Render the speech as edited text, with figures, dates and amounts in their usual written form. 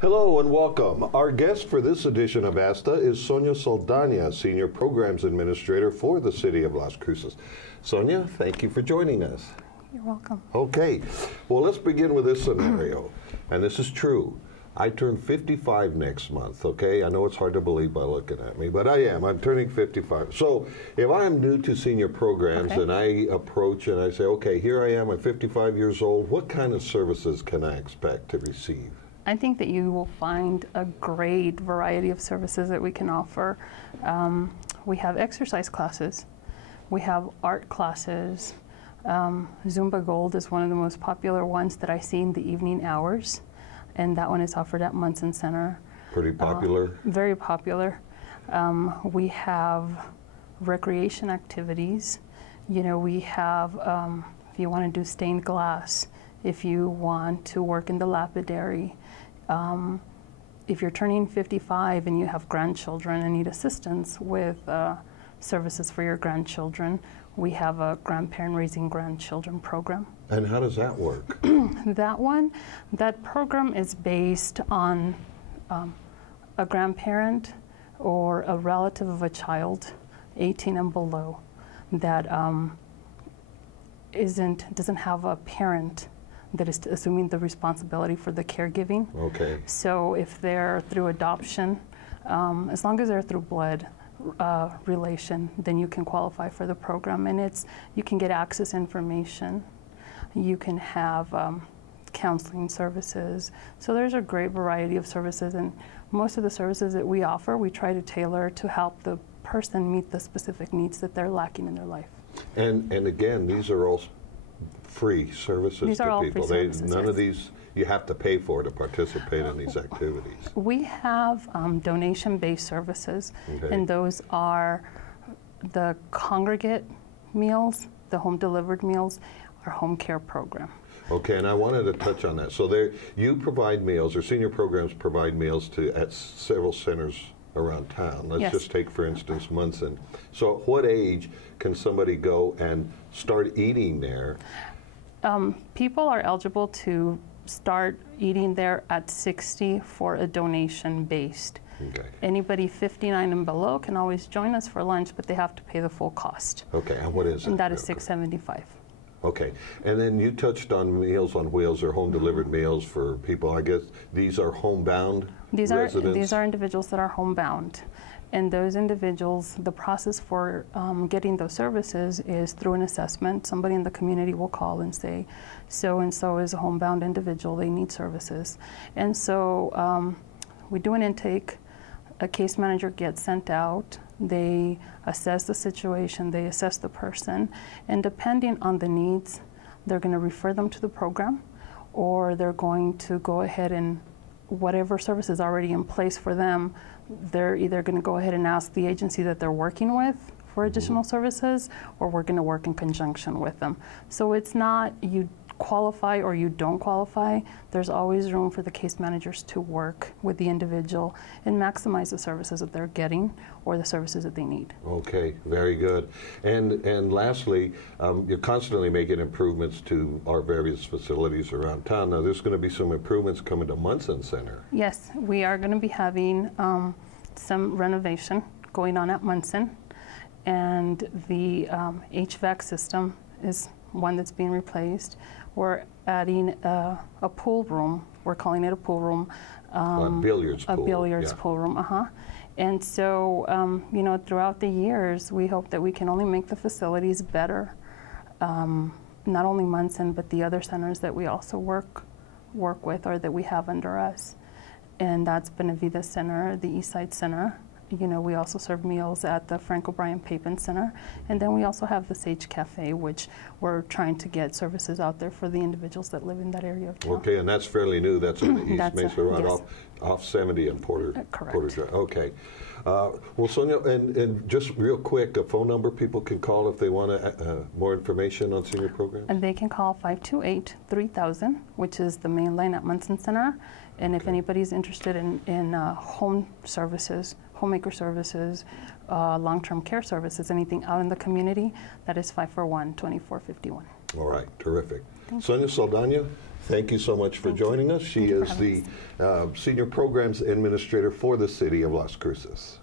Hello and welcome. Our guest for this edition of ASTA is Sonia Saldana, Senior Programs Administrator for the City of Las Cruces. Sonia, thank you for joining us. You're welcome. Okay, well, let's begin with this scenario, and this is true. I turn 55 next month, okay? I know it's hard to believe by looking at me, but I am. I'm turning 55. So if I'm new to senior programs and I approach and I say, okay, here I am, I'm 55 years old, what kind of services can I expect to receive? I think that you will find a great variety of services that we can offer. We have exercise classes. We have art classes. Zumba Gold is one of the most popular ones that I see in the evening hours, and that one is offered at Munson Center. Pretty popular? Very popular. We have recreation activities. You know, we have, if you want to do stained glass, if you want to work in the lapidary, if you're turning 55 and you have grandchildren and need assistance with services for your grandchildren, we have a grandparent raising grandchildren program. And how does that work? That program is based on a grandparent or a relative of a child, 18 and below, that doesn't have a parent that is assuming the responsibility for the caregiving. Okay. So if they're through adoption, as long as they're through blood relation, then you can qualify for the program. And you can get access information. You can have counseling services. So there's a great variety of services, and most of the services that we offer, we try to tailor to help the person meet the specific needs that they're lacking in their life. And again, these are all free services these are all people. Free services, none of these you have to pay for to participate in these activities. We have donation-based services, and those are the congregate meals, the home-delivered meals, our home care program. Okay, and I wanted to touch on that. So you provide meals, or senior programs provide meals at several centers around town. Let's just take, for instance, Munson. So at what age can somebody go and start eating there? People are eligible to start eating there at 60 for a donation based. Okay. Anybody 59 and below can always join us for lunch, but they have to pay the full cost. Okay, and what is it? And that is $6.75. Okay, and then you touched on Meals on Wheels or home-delivered meals for people. I guess these are homebound residents? These are individuals that are homebound. And those individuals, the process for getting those services is through an assessment. Somebody in the community will call and say, so-and-so is a homebound individual, they need services. And so we do an intake, a case manager gets sent out, they assess the situation, they assess the person, and depending on the needs, they're going to refer them to the program, or they're going to go ahead and whatever service is already in place for them, they're either going to go ahead and ask the agency that they're working with for additional services, or we're going to work in conjunction with them. So it's not you qualify or you don't qualify. There's always room for the case managers to work with the individual and maximize the services that they're getting or the services that they need. Okay, very good. And lastly, you're constantly making improvements to our various facilities around town. Now there's going to be some improvements coming to Munson Center. Yes, we are going to be having some renovation going on at Munson, and the HVAC system is one that's being replaced. We're adding a pool room. We're calling it a pool room. A billiards pool. A billiards pool room, And so, you know, throughout the years, we hope that we can only make the facilities better. Not only Munson, but the other centers that we also work with or that we have under us. And that's Benavides Center, the Eastside Center. You know, we also serve meals at the Frank O'Brien Papin Center. And then we also have the Sage Cafe, which we're trying to get services out there for the individuals that live in that area of town. Okay, and that's fairly new. That's in the East Mesa Run, yes. off 70 and Porter. Correct. Porter Drive. Okay. Well, Sonia, and just real quick, a phone number people can call if they want more information on senior programs? And they can call 528-3000, which is the main line at Munson Center. And if anybody's interested in home services, homemaker services, long-term care services, anything out in the community, that is 541-2451. All right, terrific. Sonia Saldana, Thank you so much for joining us. She is the Senior Programs Administrator for the City of Las Cruces.